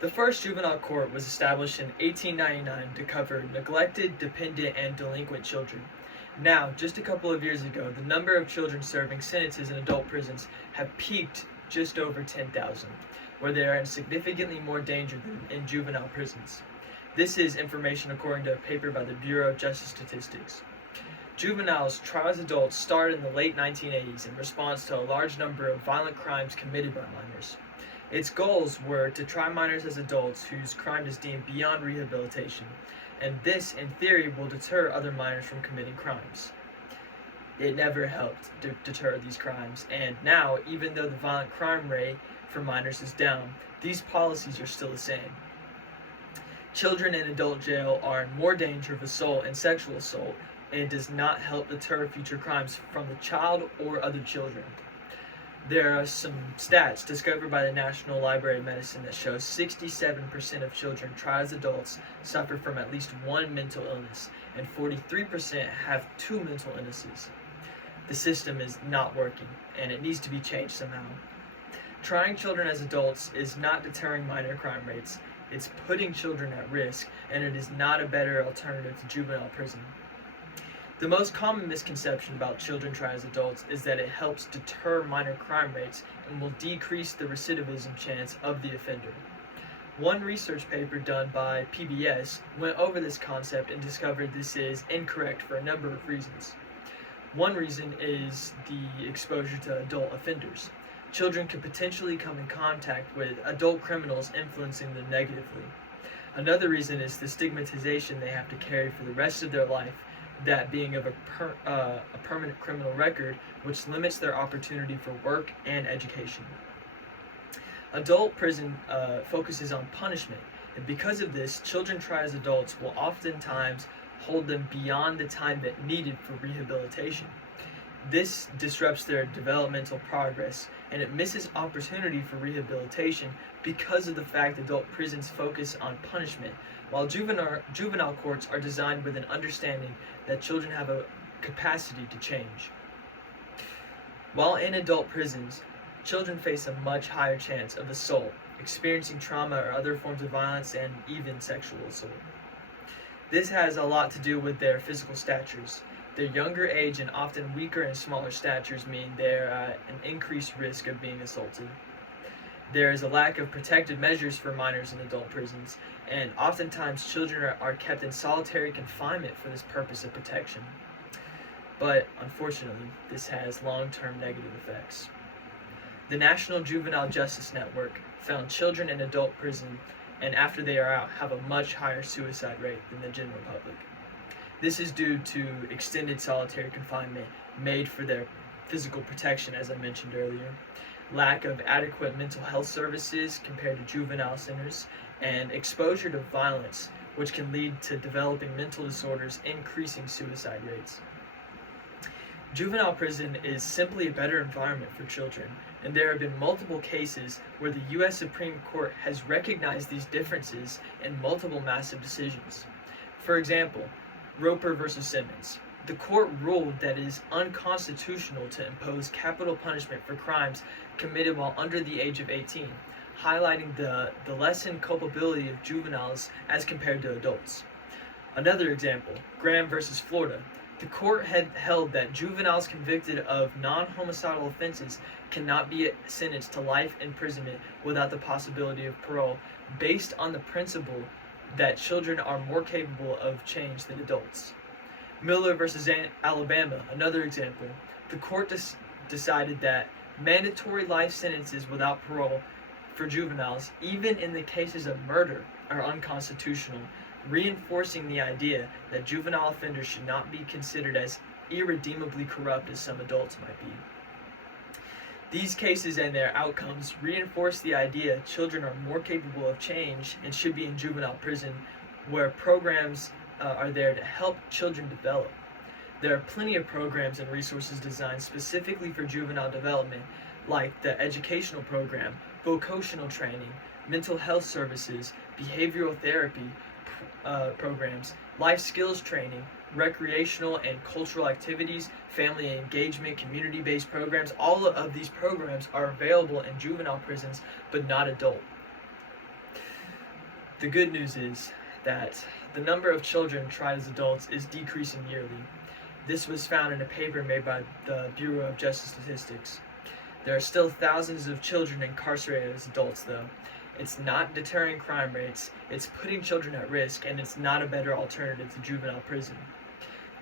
The first juvenile court was established in 1899 to cover neglected, dependent, and delinquent children. Now, just a couple of years ago, the number of children serving sentences in adult prisons have peaked just over 10,000, where they are in significantly more danger than in juvenile prisons. This is information according to a paper by the Bureau of Justice Statistics. Juveniles tried as adults started in the late 1980s in response to a large number of violent crimes committed by minors. Its goals were to try minors as adults whose crime is deemed beyond rehabilitation, and this, in theory, will deter other minors from committing crimes. It never helped deter these crimes, and now, even though the violent crime rate for minors is down, these policies are still the same. Children in adult jail are in more danger of assault and sexual assault, and it does not help deter future crimes from the child or other children. There are some stats discovered by the National Library of Medicine that show 67% of children tried as adults suffer from at least one mental illness, and 43% have two mental illnesses. The system is not working, and it needs to be changed somehow. Trying children as adults is not deterring minor crime rates, it's putting children at risk, and it is not a better alternative to juvenile prison. The most common misconception about children tried as adults is that it helps deter minor crime rates and will decrease the recidivism chance of the offender. One research paper done by PBS went over this concept and discovered this is incorrect for a number of reasons. One reason is the exposure to adult offenders. Children could potentially come in contact with adult criminals influencing them negatively. Another reason is the stigmatization they have to carry for the rest of their life, that being of a permanent criminal record, which limits their opportunity for work and education. Adult prison focuses on punishment, and because of this, children tried as adults will oftentimes hold them beyond the time that needed for rehabilitation. This disrupts their developmental progress, and it misses opportunity for rehabilitation because of the fact adult prisons focus on punishment, while juvenile courts are designed with an understanding that children have a capacity to change. While in adult prisons, children face a much higher chance of assault, experiencing trauma or other forms of violence, and even sexual assault. This has a lot to do with their physical statures. Their younger age and often weaker and smaller statures mean they're at an increased risk of being assaulted. There is a lack of protective measures for minors in adult prisons, and oftentimes children are kept in solitary confinement for this purpose of protection. But unfortunately, this has long-term negative effects. The National Juvenile Justice Network found children in adult prison and after they are out have a much higher suicide rate than the general public. This is due to extended solitary confinement made for their physical protection, as I mentioned earlier, lack of adequate mental health services compared to juvenile centers, and exposure to violence, which can lead to developing mental disorders, increasing suicide rates. Juvenile prison is simply a better environment for children, and there have been multiple cases where the U.S. Supreme Court has recognized these differences in multiple massive decisions. For example, Roper v. Simmons. The court ruled that it is unconstitutional to impose capital punishment for crimes committed while under the age of 18, highlighting the lessened culpability of juveniles as compared to adults. Another example, Graham v. Florida. The court had held that juveniles convicted of non-homicidal offenses cannot be sentenced to life imprisonment without the possibility of parole, based on the principle that children are more capable of change than adults. Miller versus Alabama, another example. The court decided that mandatory life sentences without parole for juveniles, even in the cases of murder, are unconstitutional, reinforcing the idea that juvenile offenders should not be considered as irredeemably corrupt as some adults might be. These cases and their outcomes reinforce the idea children are more capable of change and should be in juvenile prison, where programs are there to help children develop. There are plenty of programs and resources designed specifically for juvenile development, like the educational program, vocational training, mental health services, behavioral therapy programs, life skills training, recreational and cultural activities, family engagement, community-based programs. All of these programs are available in juvenile prisons, but not adult. The good news is that the number of children tried as adults is decreasing yearly. This was found in a paper made by the Bureau of Justice Statistics. There are still thousands of children incarcerated as adults, though. It's not deterring crime rates, it's putting children at risk, and it's not a better alternative to juvenile prison.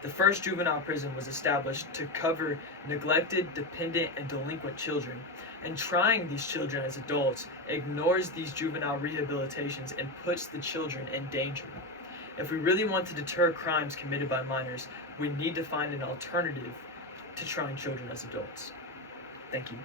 The first juvenile prison was established to cover neglected, dependent, and delinquent children, and trying these children as adults ignores these juvenile rehabilitations and puts the children in danger. If we really want to deter crimes committed by minors, we need to find an alternative to trying children as adults. Thank you.